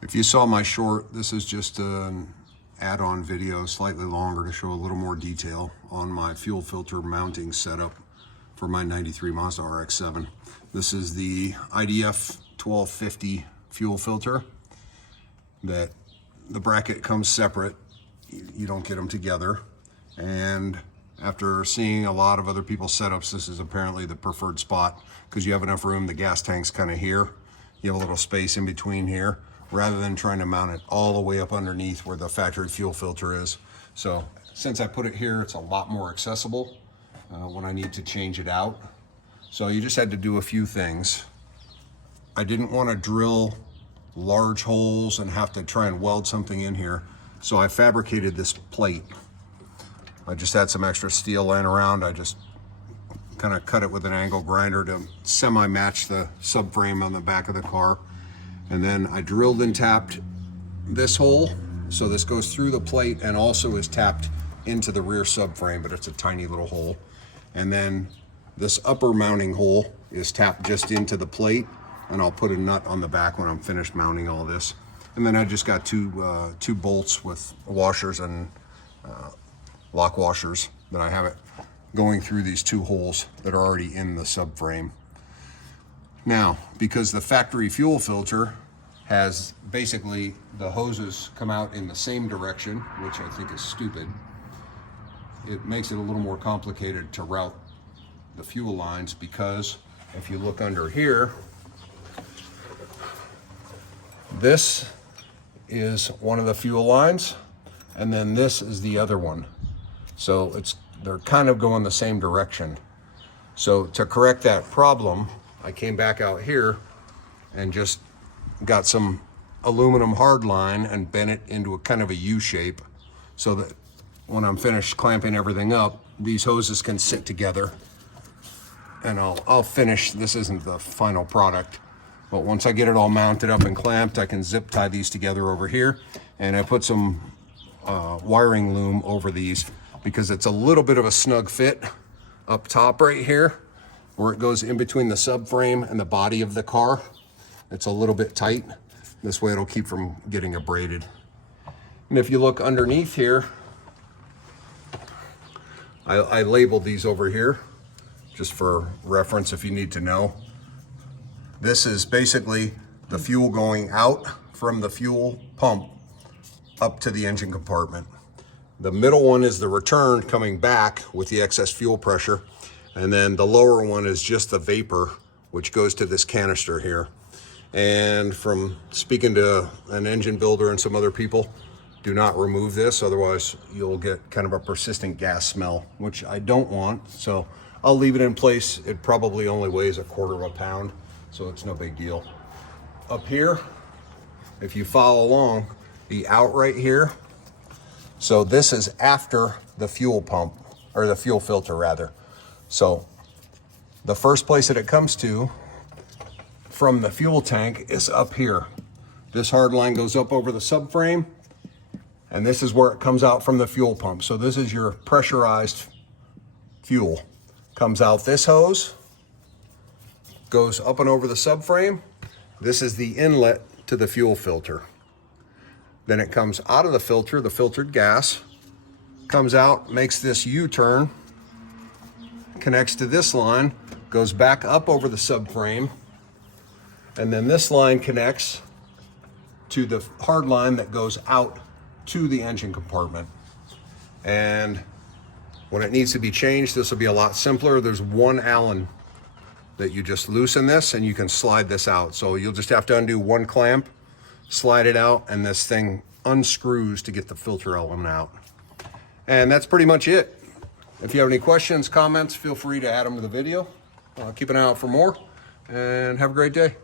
If you saw my short, this is just an add-on video, slightly longer, to show a little more detail on my fuel filter mounting setup for my 93 Mazda RX-7. This is the IDF 1250 fuel filter. That the bracket comes separate. You don't get them together. And after seeing a lot of other people's setups, this is apparently the preferred spot because you have enough room. The gas tank's kind of here. You have a little space in between here, rather than trying to mount it all the way up underneath where the factory fuel filter is. So since I put it here, it's a lot more accessible when I need to change it out. So you just had to do a few things. I didn't want to drill large holes and have to try and weld something in here. So I fabricated this plate. I just had some extra steel laying around. I just kind of cut it with an angle grinder to semi-match the subframe on the back of the car. And then I drilled and tapped this hole. So this goes through the plate and also is tapped into the rear subframe, but it's a tiny little hole. And then this upper mounting hole is tapped just into the plate, and I'll put a nut on the back when I'm finished mounting all this. And then I just got two bolts with washers and lock washers that I have it going through these two holes that are already in the subframe. Now, because the factory fuel filter has basically the hoses come out in the same direction, which I think is stupid, it makes it a little more complicated to route the fuel lines, because if you look under here, this is one of the fuel lines, and then this is the other one. So they're kind of going the same direction. So to correct that problem, I came back out here and just got some aluminum hardline and bent it into a kind of a U shape, so that when I'm finished clamping everything up, these hoses can sit together. And I'll finish, this isn't the final product, but once I get it all mounted up and clamped, I can zip tie these together over here. And I put some wiring loom over these because it's a little bit of a snug fit up top right here where it goes in between the subframe and the body of the car. It's a little bit tight. This way it'll keep from getting abraded. And if you look underneath here, I labeled these over here just for reference if you need to know. This is basically the fuel going out from the fuel pump up to the engine compartment. The middle one is the return coming back with the excess fuel pressure. And then the lower one is just the vapor, which goes to this canister here. And from speaking to an engine builder and some other people, do not remove this, otherwise you'll get kind of a persistent gas smell, which I don't want. So I'll leave it in place. It probably only weighs 1/4 pound, so it's no big deal. Up here, if you follow along, the out right here, so this is after the fuel pump, or the fuel filter rather. So the first place that it comes to from the fuel tank is up here. This hard line goes up over the subframe, and this is where it comes out from the fuel pump. So this is your pressurized fuel. Comes out this hose, goes up and over the subframe. This is the inlet to the fuel filter. Then it comes out of the filter, the filtered gas, comes out, makes this U-turn, connects to this line, goes back up over the subframe, and then this line connects to the hard line that goes out to the engine compartment. And when it needs to be changed, this will be a lot simpler. There's one Allen that you just loosen this and you can slide this out. So you'll just have to undo one clamp, slide it out, and this thing unscrews to get the filter element out. And that's pretty much it. If you have any questions, comments, feel free to add them to the video. Keep an eye out for more, and have a great day.